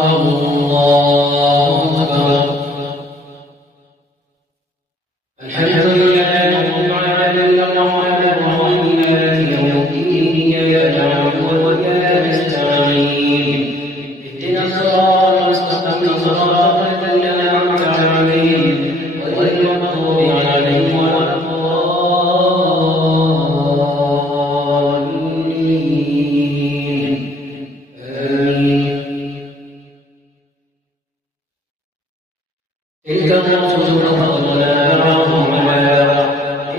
الله أكبر. الحمد لله رب العالمين الرحمن الرحيم مالك يوم الدين إياك نعبد وإياك نستعين اهدنا الصراط المستقيم صراط الذين أنعمت عليهم غير المغضوب عليهم ولا الضالين آمين. تلك الرسل فضلنا بعضهم على بعض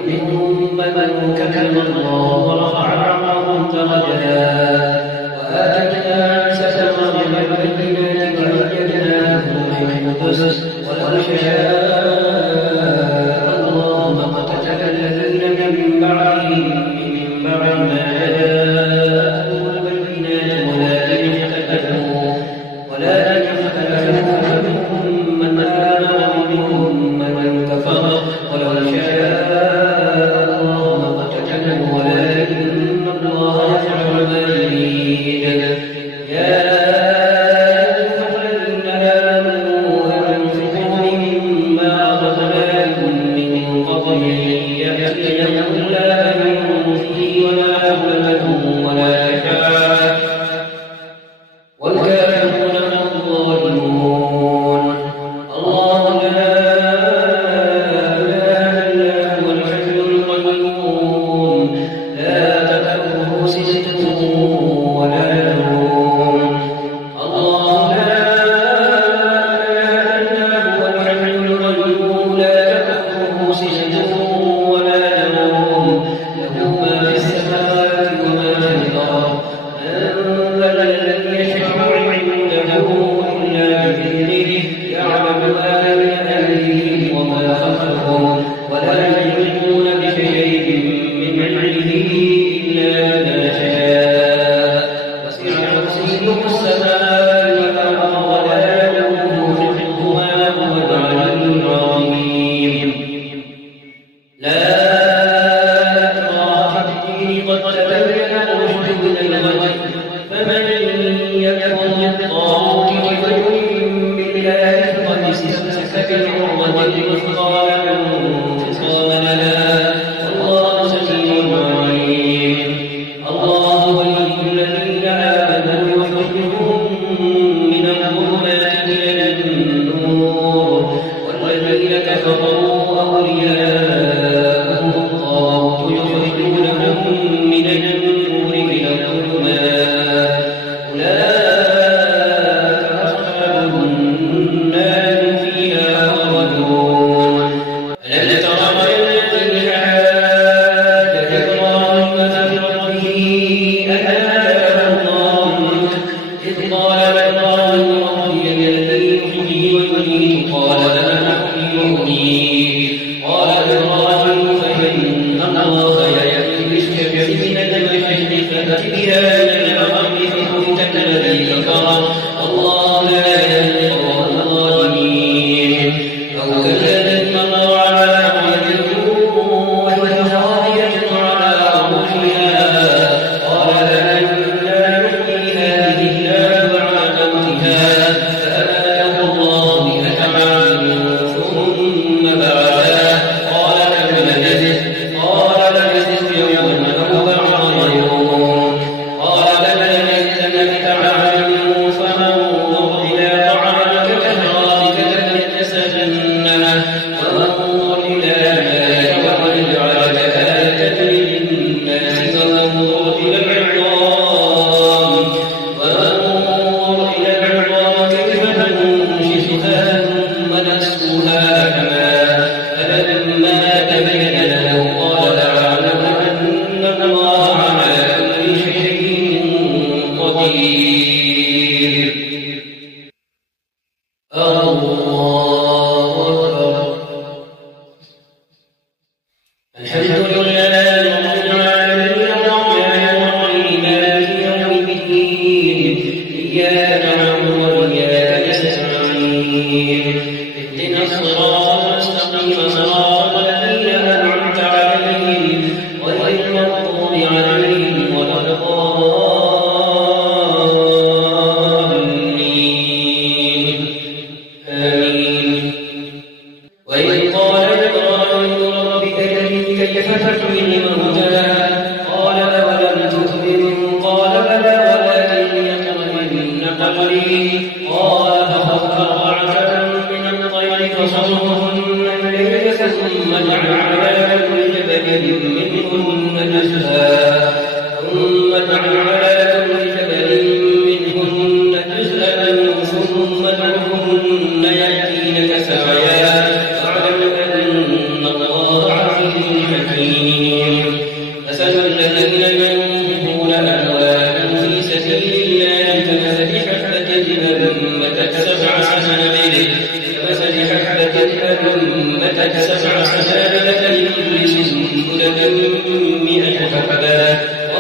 منهم من كلم الله ورفع بعضهم درجات وآتينا عيسى ابن مريم البينات وأيدناه بروح القدس ولو شاء الله ما اقتتل الذين من بعدهم من بعد ما جاءهم البينات ولكن اختلفوا فمنهم من آمن ومنهم من كفر ولو شاء الله ما اقتتلوا ولكن الله يفعل ما يريد. يا أيها الذين آمنوا أنفقوا مما رزقناكم من قبل أن يأتي يوم لا بيع فيه ولا خلة ولا شفاعة والكافرون هم الظالمون. الله لا إله إلا هو الحي القيوم لا تأخذه سنة ولا نوم. الله لا إله إلا هو الحي القيوم لا تأخذه سنة ولا نوم له ما في السماوات وما في الأرض. من ذا الذي يشفع عنده إلا بإذنه يعلم ما بين أيديهم وما خلفهم ولا يحيطون بشيء من علمه إلا بما شاء. وسع كرسيه السماوات والأرض ولا يؤوده حفظهما وهو العلي العظيم. لا إكراه في الدين قد تبين الرشد من الغي فمن يكفر بالطاغوت ويؤمن بالله فقد استمسك بالعروة الوثقى لا انفصام لها والله سميع عليم. الله ولي الذين آمنوا يخرجهم من الظلمات إلى النور والذين كفروا أولياءهم الطاغوت يخرجونهم من النور إلى الظلمات أولئك أصحاب النار فيها خالدون. ألم تر إلى الذي حاج إبراهيم في ربه أن آتاه الله الملك إذ قال إبراهيم ربي الذي يحيي ويميت قال أنا أحيي وأميت قال إبراهيم فإن الله يأتي بالشمس من المشرق فأت بها من المغرب فبهت الذي كفر والله لا يهدي القوم الظالمين. أو كالذي مر على قرية وهي خاوية على عروشها قال أنى يحيي هذه الله بعد موتها فأماته الله 100 عام ثم بعثه قال كم لبثت قال لبثت يوما أو بعض يوم قال لبثت 100 عام فانظر إلى طعامك وشرابك لم يتسنه وانظر إلى مالك ولنجعلك آية للناس وانظر إلى العظام كيف ننشزها ثم نكسوها لحما فلما تبين له قال أعلم أن الله على كل شيء قدير. الله أكبر. الحمد لله رب العالمين الرحمن الرحيم مالك يوم الدين إياك نعبد وإياك نستعين اهدنا الصراط المستقيم صراط الذين أنعمت عليهم غير المغضوب عليهم ولا الضالين. قال فخذ أربعة من الطير فصرهن إليك ثم اجعل على كل جبل منهن جزءا ثم ادعهن يأتينك سعيا واعلم أن الله عزيز حكيم. مثل الذين ينفقون أموالهم في سبيل الله كمثل حبة أنبتت سبع سنابل في كل سنبلة 100 حبة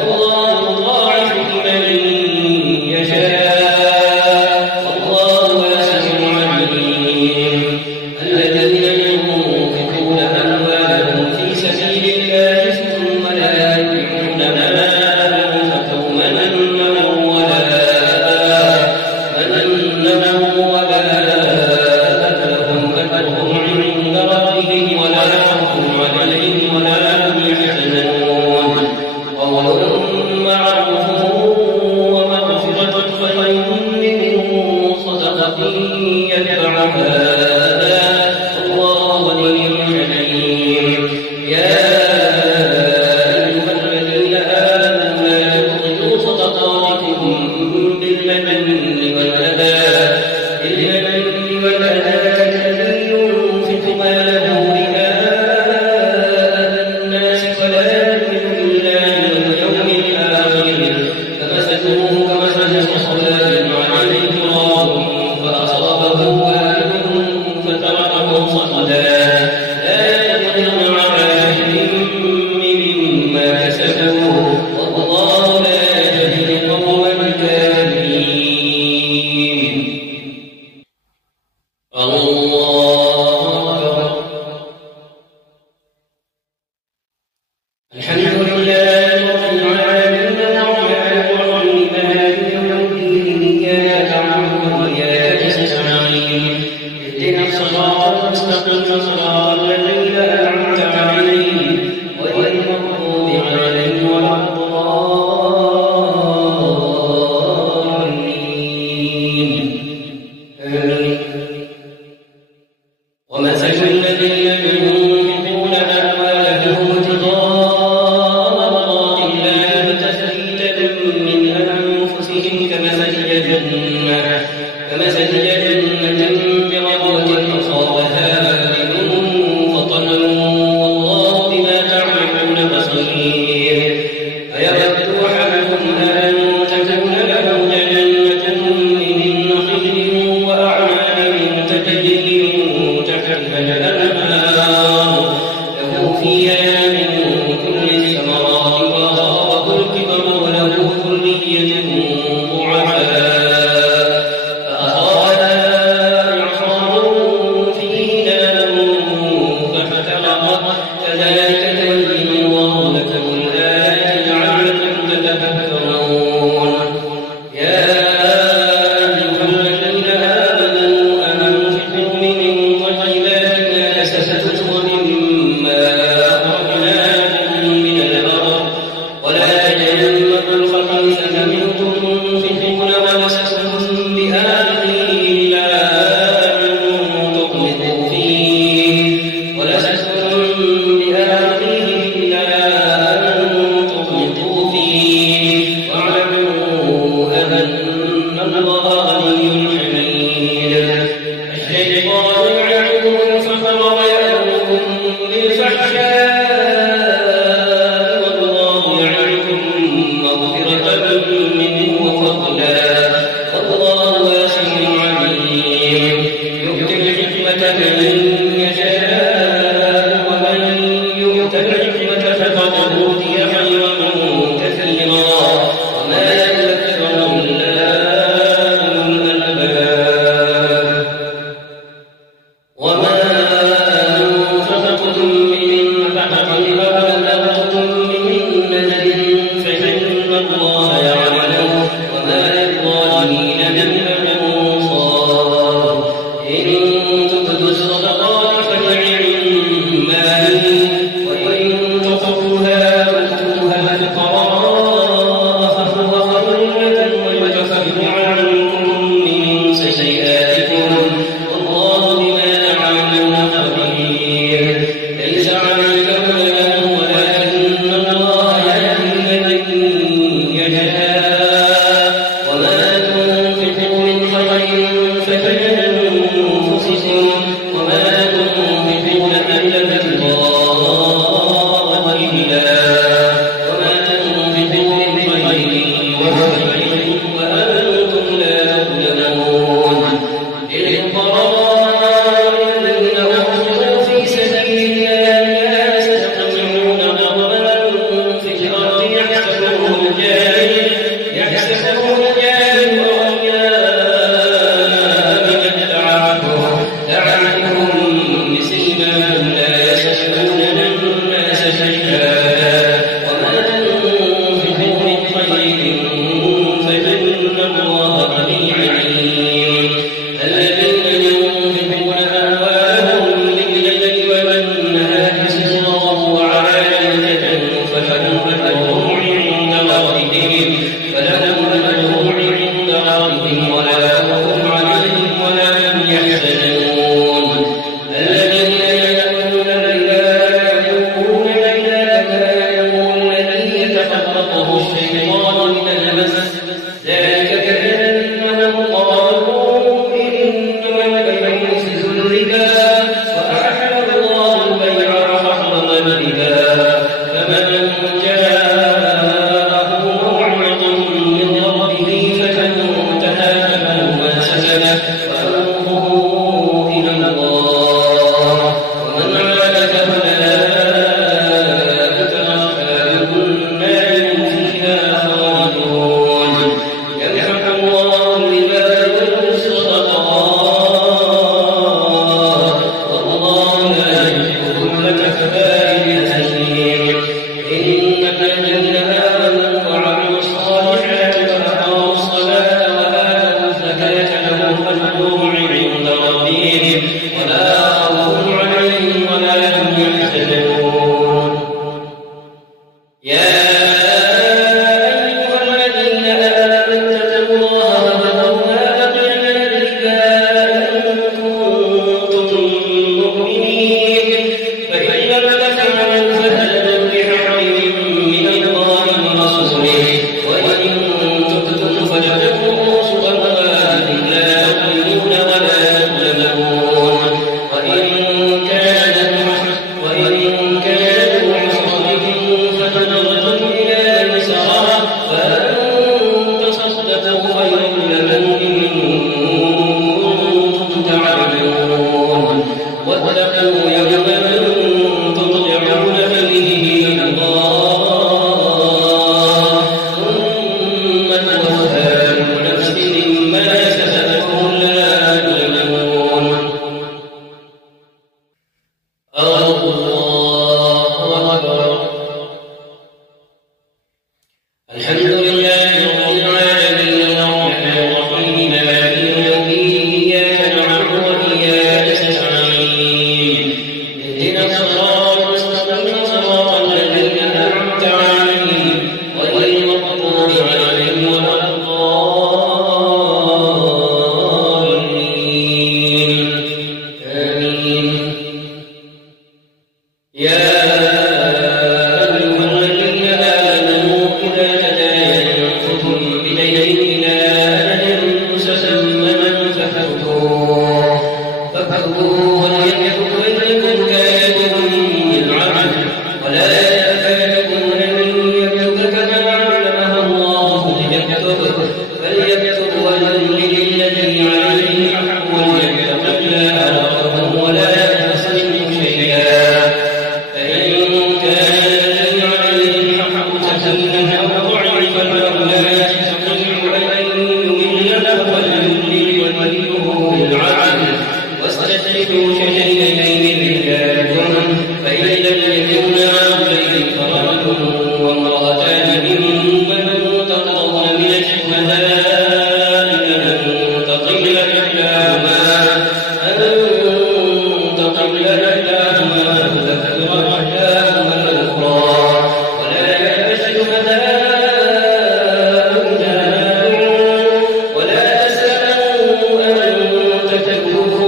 والله يضاعف لمن يشاء والله واسع عليم. الذين ينفقون أموالهم في سبيل الله ثم لا يتبعون ما أنفقوا منا ولا لهم أجرهم عند ربهم ولا خوف عليهم ولا هم يحزنون. قول معروف ومغفرة خير من صدقة يتبعها أذى والله ولي حليم. يا أيها الذين آمنوا لا تبطلوا صدقاتكم بالمن والأذى الذي ينفق ماله رئاء الناس ولا يؤمن بالله واليوم الآخر فمثله كمثل صفوان عليه تراب فأصابه وابل فتركه صلدا لا يقدرون على شيء مما كسبوا والله لا يهدي القوم الكافرين. الله أكبر. الحمد لله رب العالمين الرحمن مالك يوم الدين إياك نعبد وإياك نستعين اهدنا الصراط المستقيم صراط الذين أنعمت عليهم غير المغضوب عليهم ولا الضالين. آمين. ومثل الذين ينفقون أموالهم ابتغاء مرضات الله تثبيتا من أنفسهم كمثل جنة بربوة أصابها وابل فطلوا والله بما تعملون بصير. أيود أحدكم أن تكون له جنة من نخيل وأعناب تجري من تحتها الأنهار له فيها من كل الثمرات وأصابه الكبر وله ذرية ضعفاء فأصابها أجرهم عند ربهم ولا خوف عليهم ولا هم يحزنون. يا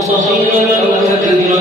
صغيرا أو كبيرا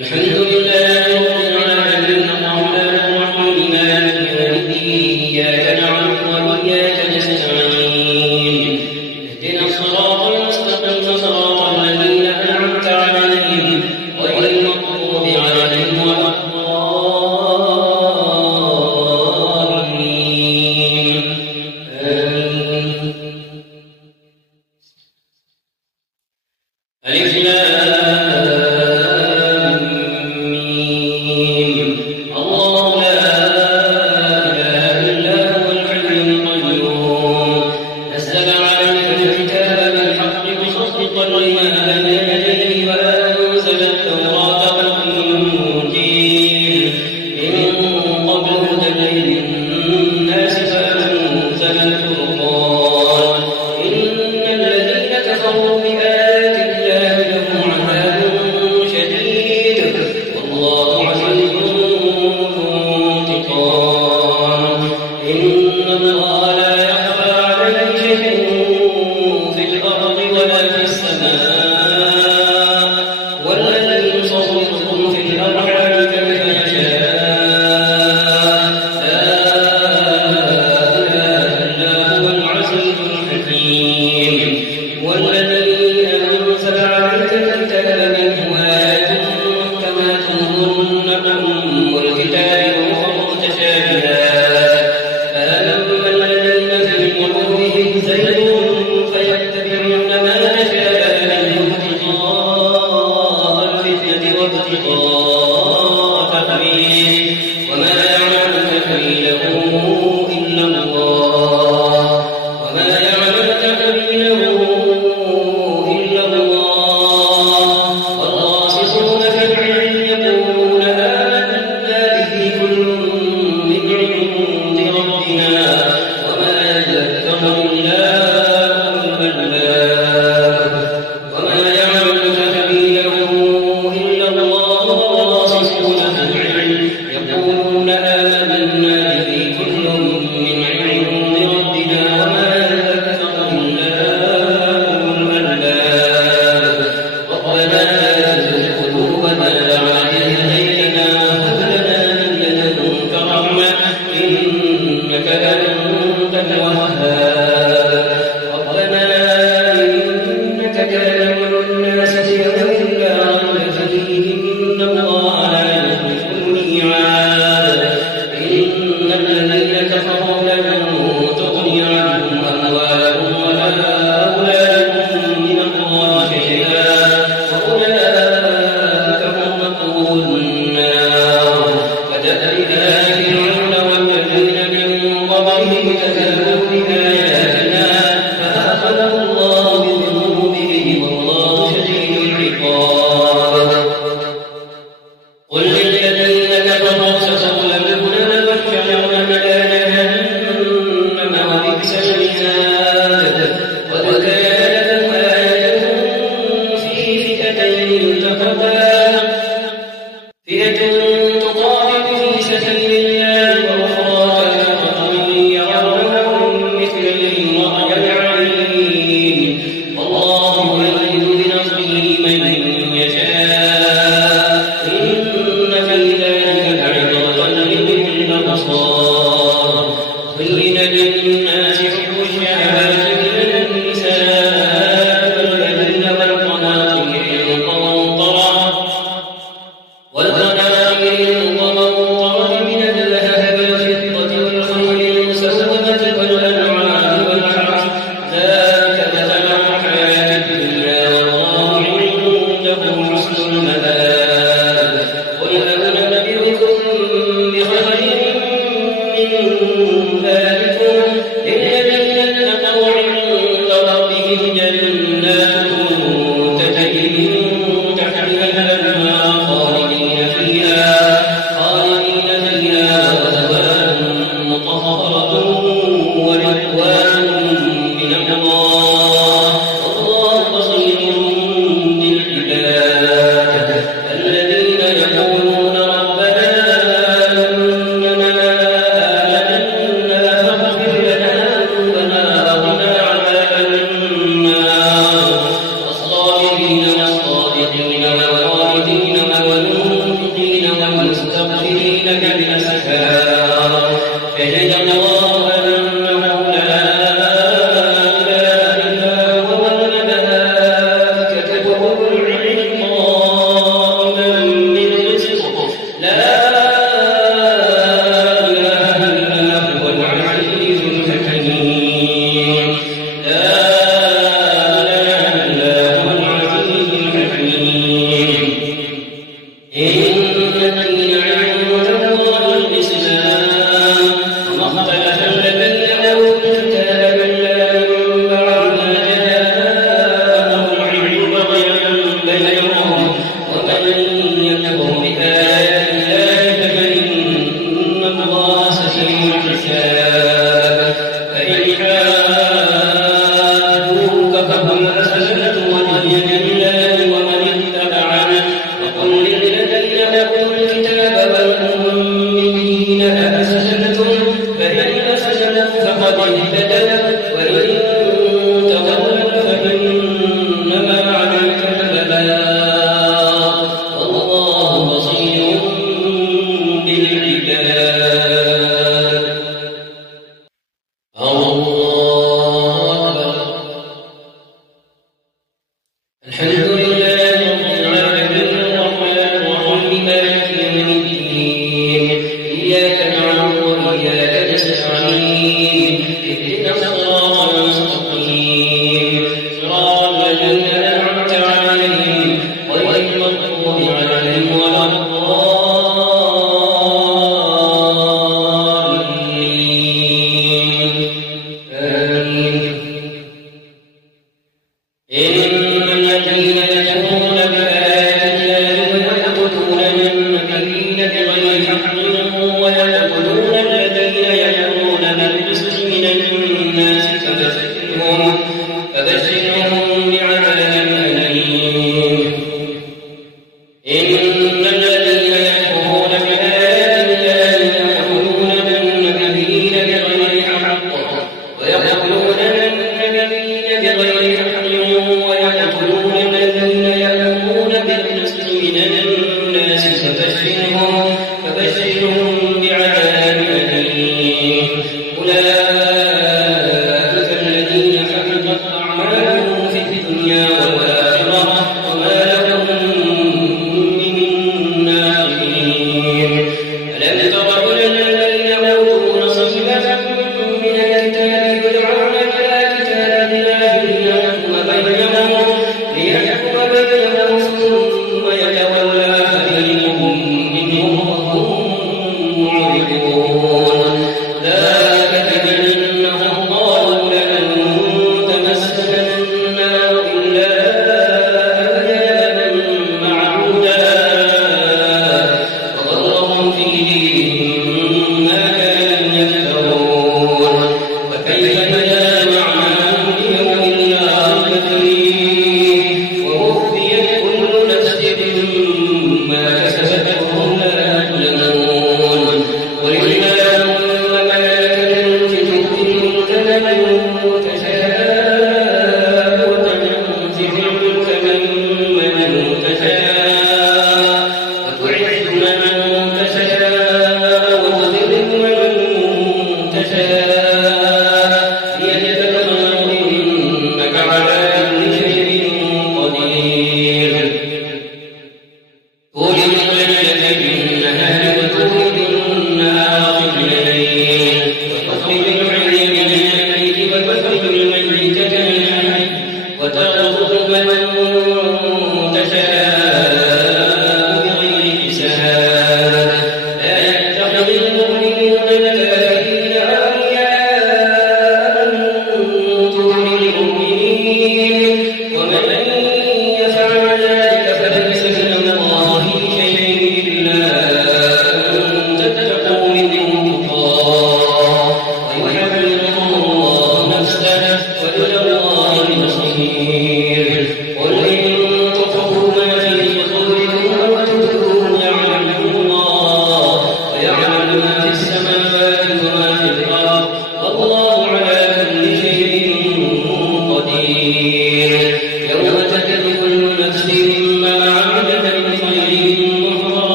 الحمد لله رب العالمين الرحمن الرحيم مالك يوم الدين إياك نعبد وإياك نستعين اهدنا الصراط المستقيم صراط الذين أنعمت عليهم غير المغضوب عليهم ولا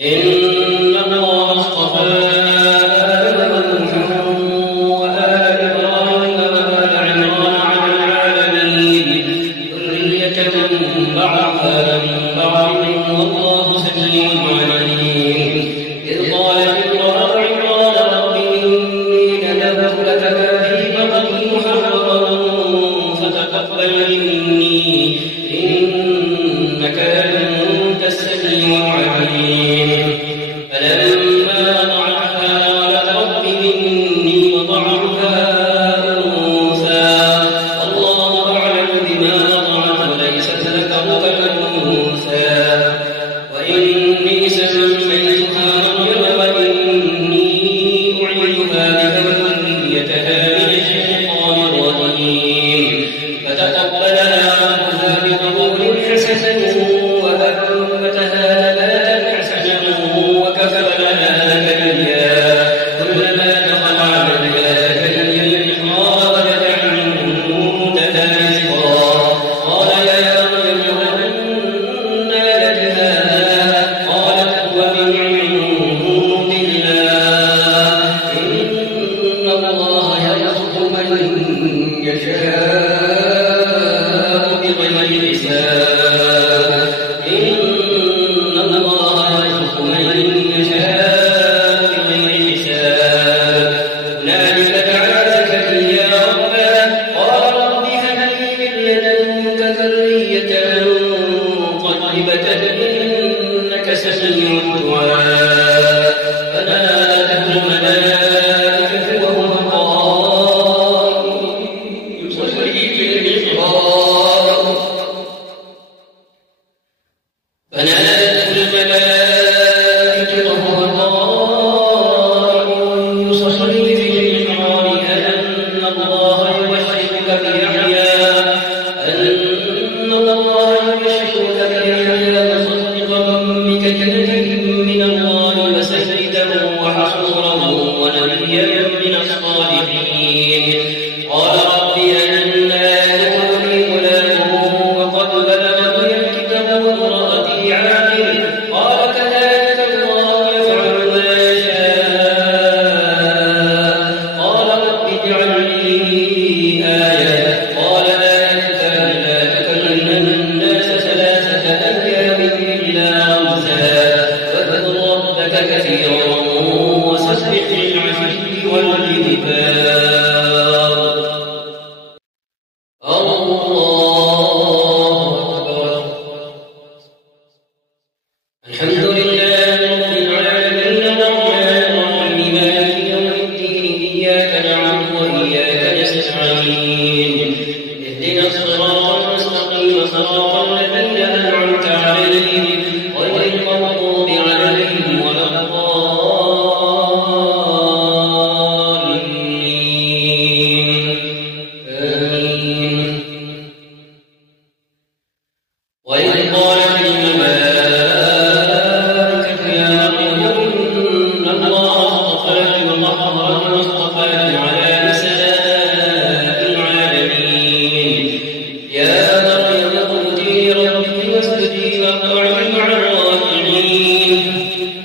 إن الله اصطفى آدم ونوحا وآل إبراهيم وآل عمران على العالمين ذرية بعضها من بعض والله سميع عليم. إذ قالت امرأة عمران رب إني نذرت لك ما في بطني محررا فتقبل مني إنك أنت السميع العليم. فلما وضعتها قالت رب إني وضعتها أنثى والله أعلم بما وضعت وليس الذكر كالأنثى وإني سميتها مريم وإني أعيذها بك وذريتها من الشيطان الرجيم. فتقبلها ربها بقبول حسن وأنبتها نباتا حسنا وكفلها زكريا كلما دخل عليها زكريا المحراب وجد عندها رزقا قال يا مريم أنى لك هذا قالت هو من عند الله إن الله يرزق من يشاء بغير حساب إن الله يرزق من يشاء بغير حساب. هنالك دعا زكريا ربه قال رب هب لي من لدنك ذرية طيبة إنك سميع الدعاء. فنادته الملائكة وهو قائم يصلي في المحراب فنادته الملائكة وهو قائم يصلي في المحراب أن الله يبشرك بيحيى مصدقا بكلمة من الله وسيدا وحصورا ونبيا من الصالحين. قال رب أنى يكون لي غلام وقد بلغني الكتاب وامرأتي عاقر قال كذلك الله يفعل ما يشاء. قال رب اجعل لي آية قال آيتك ألا تكلم الناس 3 أيام إلا رمزها واذكر ربك كثيرا وسبح بالعشي والإبكار. الله أكبر. الحمد لله رب العالمين الرحمن الرحيم مالك يوم الدين إياك نعبد وإياك نستعين اهدنا الصراط المستقيم صراط الذين أنعمت عليهم غير المغضوب عليهم ولا الضالين آمين. وإذ قالت الملائكة يا مريم إن الله اصطفاك وطهرك واصطفاك على نساء العالمين. يا مريم اقنتي لربك واسجدي واركعي مع الراكعين.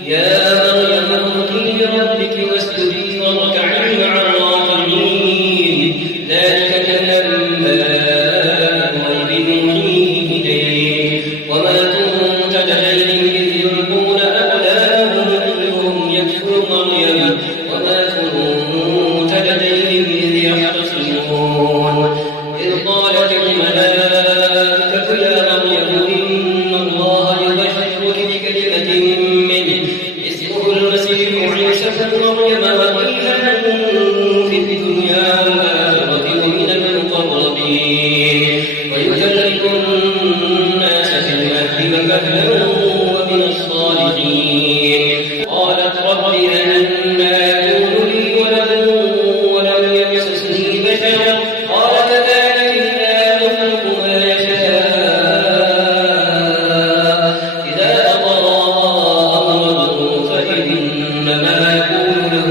يا مريم اقنتي لربك واسجدي واركعي مع الراكعين. ذلك من أنباء الغيب نوحيه إليك وما كنت لديهم إذ يلقون أقلامهم أيهم يكفر مريم وما كنت لديهم إذ يختصمون. إذ قالت الملائكة يا مريم إن الله يبشرك بكلمة منه اسمه المسيح عيسى ابن مريم وجيها في الدنيا والآخرة ومن المقربين ويكلم الناس في المهد وكهلا ومن الصالحين. قالت رب أنى يكون لي ولد ولم يمسسني بشر قال كذلك الله يخلق ما يشاء إذا قضى أمرا فإنما يقول له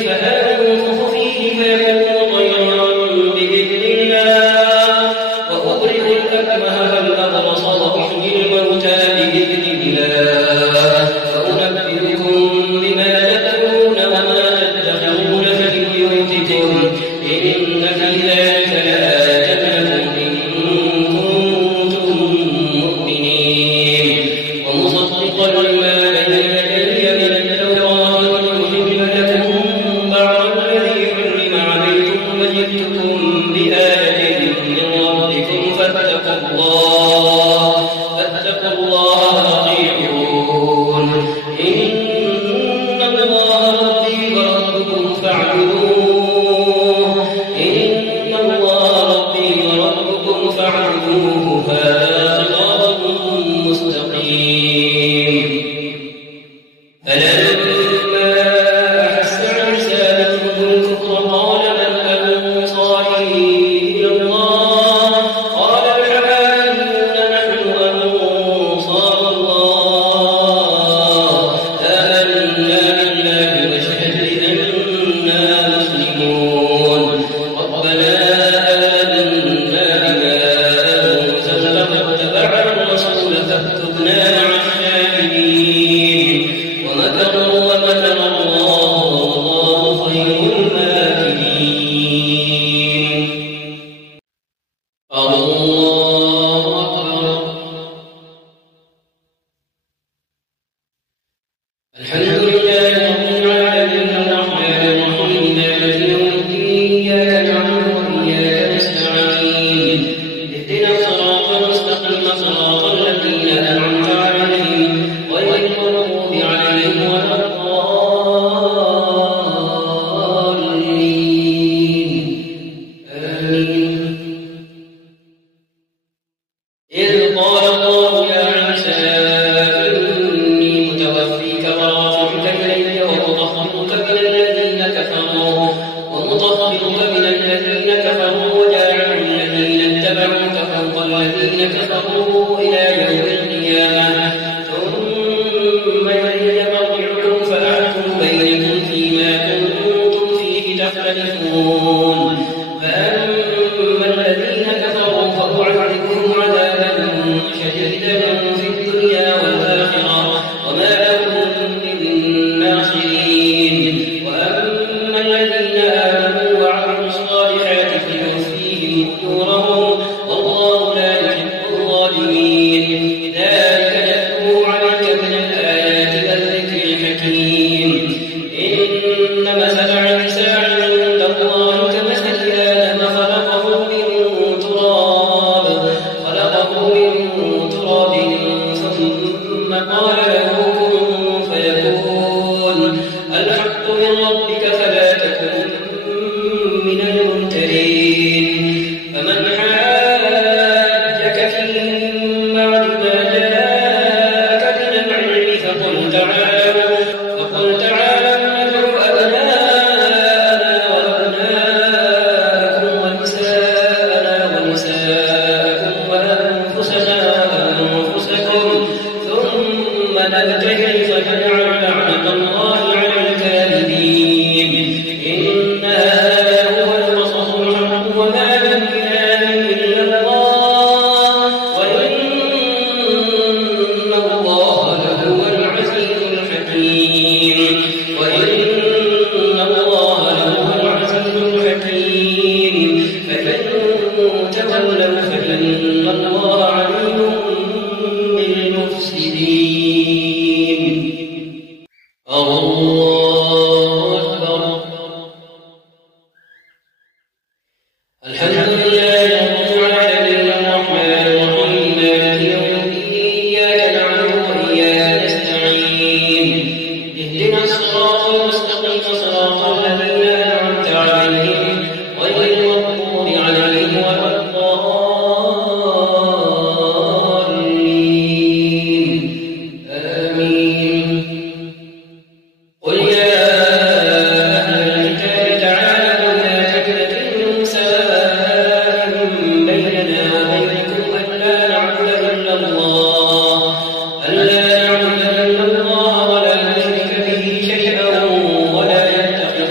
فأنفخ فيه فيكون طيرا بإذن الله وأبرئ الأكمه والأبرص وأحيي الموتى بإذن الله وأنبئكم بما تأكلون وما تدخرون في بيوتكم إن في ذلك لآية لكم إن كنتم مؤمنين ومصدقا لما بين يدي من التوراة ولأحل لكم بعض الذي حرم عليكم وجئتكم بآية من ربكم فاتقوا الله وأطيعون إن الله ربي وربكم فاعبدوه هذا صراط مستقيم فلما أحس عيسى منهم الكفر قال من أنصاري إلى الله قال الحواريون نحن أنصار الله آمنا بالله واشهد بأننا مسلمون ربنا فاكتبنا مع الشاهدين ومكروا ومكر الله والله خير الماكرين الله أكبر الحمد لله رب العالمين الرحمن الرحيم مالك يوم الدين إياك نعبد وإياك نستعين اهدنا الصراط المستقيم صراط الذين أنعمت عليهم غير المغضوب عليهم ولا الضالين آمين إذ قال الله يا عيسى إني متوفيك ورافعك إلي ومطهرك من الذين كفروا وجاعل الذين اتبعوك فوق الذين كفروا إلى يوم القيامة ثم إلي مرجعكم فأحكم بينكم فيما كنتم فيه تختلفون فأما الذين كفروا فأعذبهم عذابا شديدا في الدنيا والآخرة وما لهم من ناصرين وأما الذين آمنوا وعملوا الصالحات فيوفيهم أجورهم والله لا يحب الظالمين ذلك نتلوه عليك من الآيات والذكر الحكيم إن مثل عيسى عند الله كمثل آدم خلقه من تراب ثم قال له كن فيكون الحق من ربك فلا تكن من الممترين فمن حاجك فيه من بعد ما جاءك من العلم فقل تعالوا ندعو أبناءنا وأبناءكم ونساءنا ونساءكم وأنفسنا وأنفسكم ثم نبتهل فنجعل لعنة الله على الكاذبين إن هذا هو القصص الحق وما من إله إلا الله وإن الله لهو العزيز الحكيم فإن تولوا فإن الله عليم بالمفسدين الله أكبر الحمد لله رب العالمين الرحمن الرحيم مالك يوم الدين إياك نعبد وإياك نستعين اهدنا الصراط المستقيم صراط الذين أنعمت عليهم غير المغضوب عليهم ولا الضالين آمين قل يا أهل الكتاب تعالوا إلى كلمة سواء بيننا وبينكم ألا نعبد إلا الله ولا نشرك به شيئا ولا يتخذ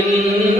إن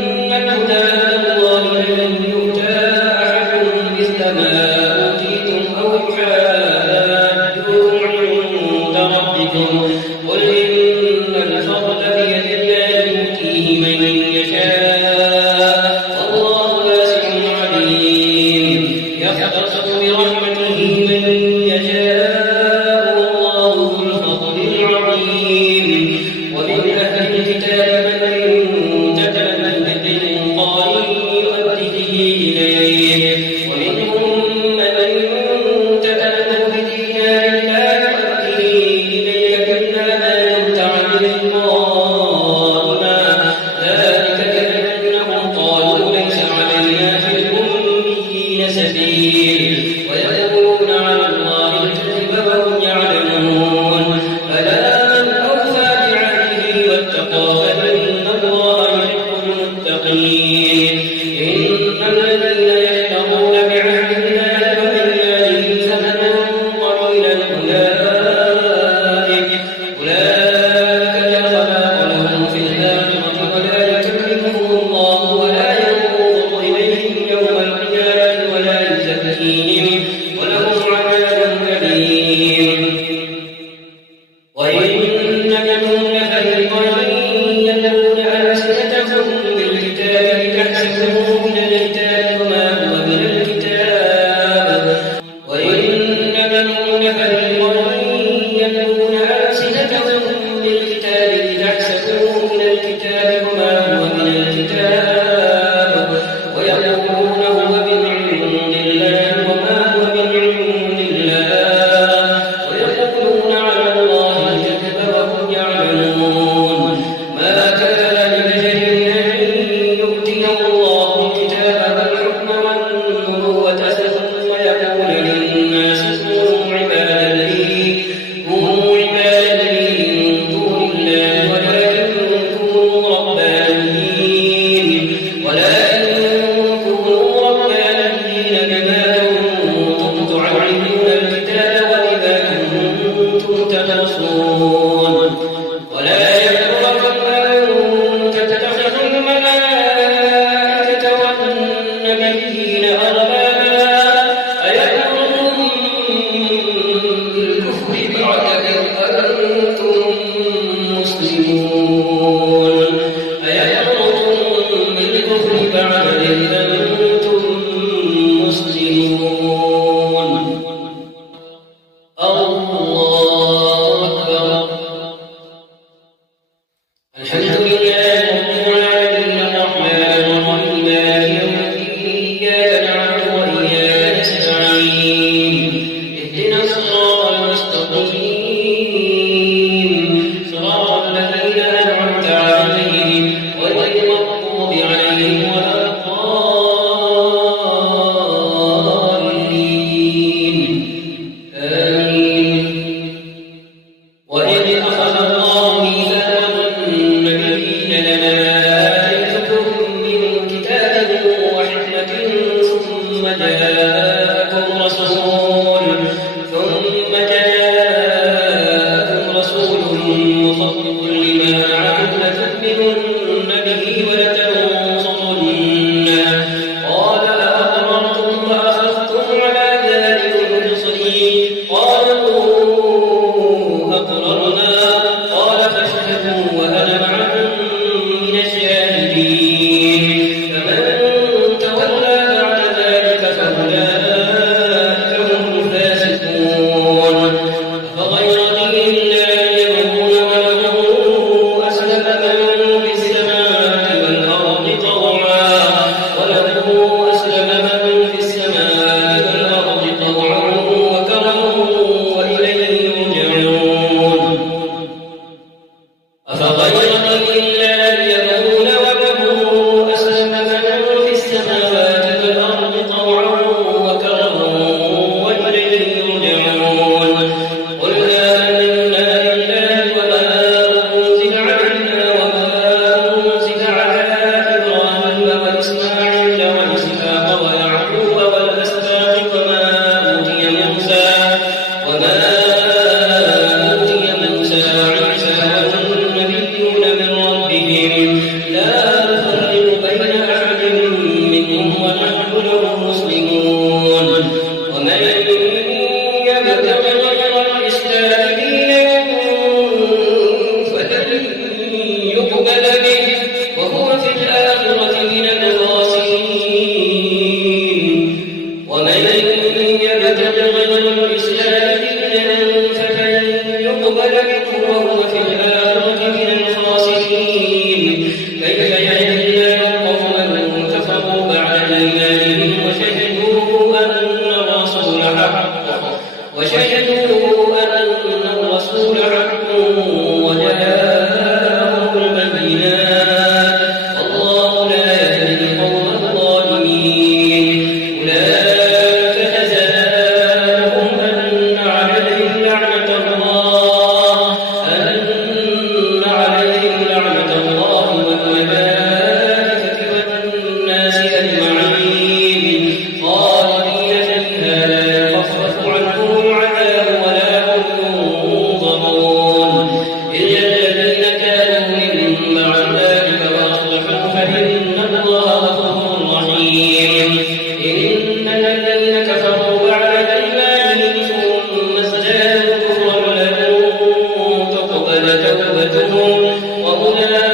توبتهم وأولئك